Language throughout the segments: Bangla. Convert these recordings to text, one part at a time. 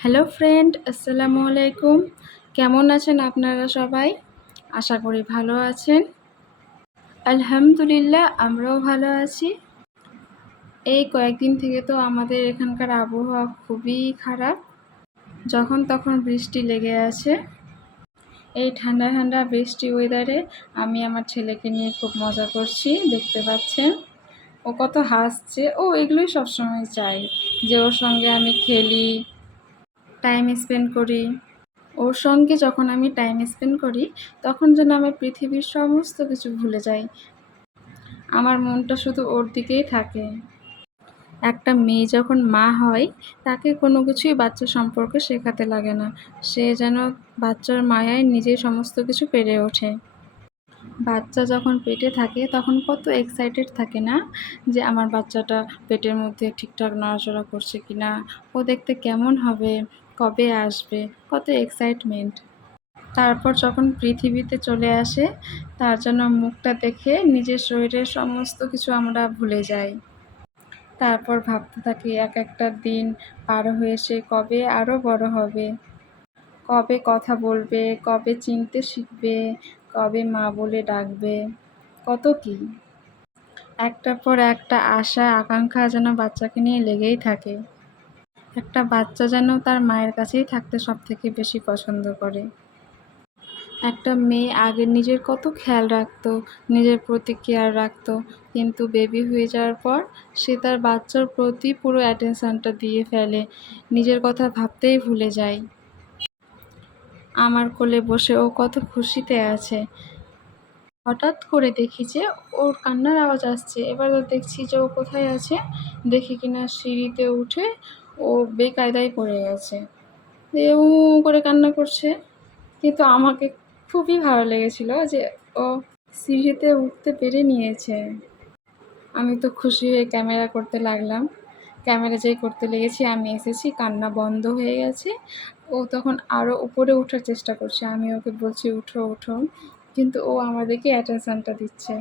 হ্যালো ফ্রেন্ড, আসসালামু আলাইকুম। কেমন আছেন আপনারা সবাই? আশা করি ভালো আছেন। আলহামদুলিল্লাহ, আমরাও ভালো আছি। এই কয়েকদিন থেকে তো আমাদের এখানকার আবহাওয়া খুবই খারাপ। যখন তখন বৃষ্টি লেগে আছে। এই ঠান্ডা ঠান্ডা বৃষ্টি ওয়েদারে আমি আমার ছেলেকে নিয়ে খুব মজা করছি, দেখতে পাচ্ছেন। ও কত হাসছে। ও এগুলোই সবসময় চাই যে ওর সঙ্গে আমি খেলি, টাইম স্পেন্ড করি। ওর সঙ্গে যখন আমি টাইম স্পেন্ড করি তখন যেন আমি পৃথিবীর সমস্ত কিছু ভুলে যাই। আমার মনটা শুধু ওর দিকেই থাকে। একটা মেয়ে যখন মা হয় তাকে কোনো কিছুই বাচ্চা সম্পর্কে শেখাতে লাগে না। সে যেন বাচ্চার মায়ায় নিজেই সমস্ত কিছু পেরে ওঠে। বাচ্চা যখন পেটে থাকে তখন কত এক্সাইটেড থাকে না, যে আমার বাচ্চাটা পেটের মধ্যে ঠিকঠাক নড়াচড়া করছে কিনা, ও দেখতে কেমন হবে, কবে আসবে, কত এক্সাইটমেন্ট। তারপর যখন পৃথিবীতে চলে আসে তার জন্য মুখটা দেখে নিজের শরীরের সমস্ত কিছু আমরা ভুলে যাই। তারপর ভাবতে থাকি এক একটা দিন পার হয়ে সে কবে আরও বড় হবে, কবে কথা বলবে, কবে চিনতে শিখবে, কবে মা বলে ডাকবে, কত কি। একটার পর একটা আশা আকাঙ্ক্ষা যেন বাচ্চাকে নিয়ে লেগেই থাকে। একটা বাচ্চা যেন তার মায়ের কাছেই থাকতে সবথেকে বেশি পছন্দ করে। একটা মেয়ে আগে নিজের কত খেয়াল রাখতো, নিজের প্রতি কেয়ার রাখতো, কিন্তু বেবি হয়ে যাওয়ার পর সে তার বাচ্চার প্রতি পুরো অ্যাটেনশনটা দিয়ে ফেলে, নিজের কথা ভাবতেই ভুলে যায়। আমার কোলে বসে ও কত খুশিতে আছে। হঠাৎ করে দেখি যে ওর কান্নার আওয়াজ আসছে। এবার দেখছি যে ও কোথায় আছে, দেখি কিনা সিঁড়িতে উঠে ও বেকায়দায় পড়ে গেছে, উ করে কান্না করছে। কিন্তু আমাকে খুবই ভালো লেগেছিল যে ও সিঁড়িতে উঠতে পেরে নিয়েছে। আমি তো খুশি হয়ে ক্যামেরা করতে লাগলাম। ক্যামেরা যেই করতে লেগেছি আমি এসেছি, কান্না বন্ধ হয়ে গেছে। ও তখন আরও উপরে ওঠার চেষ্টা করছে, আমি ওকে বলছি উঠো উঠো, কিন্তু ও আমাদেরকে অ্যাটেনশনটা দিচ্ছে।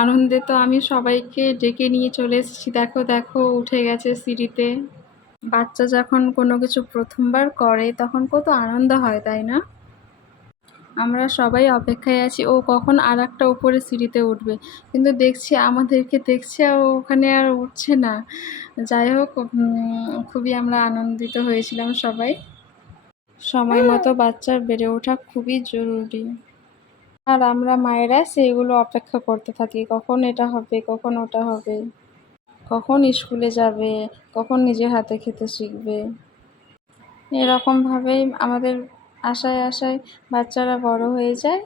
আনন্দে তো আমি সবাইকে ডেকে নিয়ে চলে এসেছি, দেখো দেখো উঠে গেছে সিঁড়িতে। বাচ্চা যখন কোনো কিছু প্রথমবার করে তখন কত আনন্দ হয়, তাই না? আমরা সবাই অপেক্ষায় আছি ও কখন আর একটা উপরে সিঁড়িতে উঠবে, কিন্তু দেখছি আমাদেরকে দেখছে ও ওখানে আর উঠছে না। যাই হোক, খুবই আমরা আনন্দিত হয়েছিলাম সবাই। সময় মতো বাচ্চার বেড়ে ওঠা খুবই জরুরি, আর আমরা মায়েরা সেইগুলো অপেক্ষা করতে থাকি, কখন এটা হবে, কখন ওটা হবে, কখন স্কুলে যাবে, কখন নিজের হাতে খেতে শিখবে। এরকমভাবেই আমাদের আশায় আশায় বাচ্চারা বড় হয়ে যায়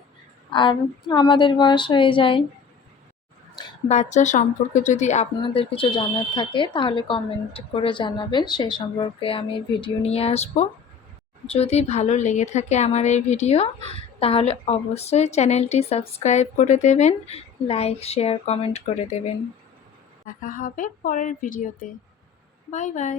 আর আমাদের বয়স হয়ে যায়। বাচ্চা সম্পর্কে যদি আপনাদের কিছু জানার থাকে তাহলে কমেন্ট করে জানাবেন, সেই সম্পর্কে আমি ভিডিও নিয়ে আসব। যদি ভালো লেগে থাকে আমার এই ভিডিও তাহলে অবশ্যই চ্যানেলটি সাবস্ক্রাইব করে দেবেন, লাইক শেয়ার কমেন্ট করে দেবেন। দেখা হবে পরের ভিডিওতে। Bye bye.